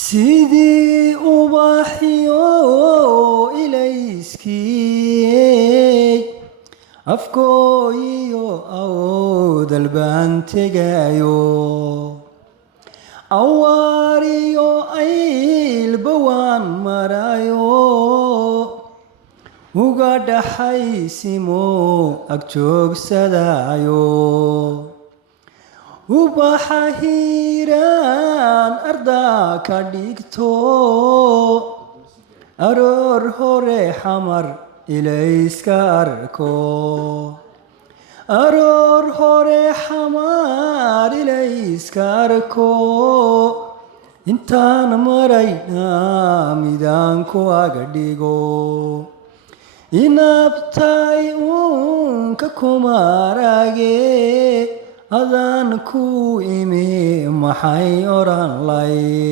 sidii ubaxyo ilayskii afkooyiyo awdal baan tegayo awaariyo aylba waan marayo uga dhaxaysimo ag joogsadayo ubaxa hiiraan ardaa ka dhigto aroor hore xamar ilayska arko aroor hore xamar ilayska arko intaan marayna midaan ku aga dhigo inabtay uunka kumarage adaan ku imi maxay oran lay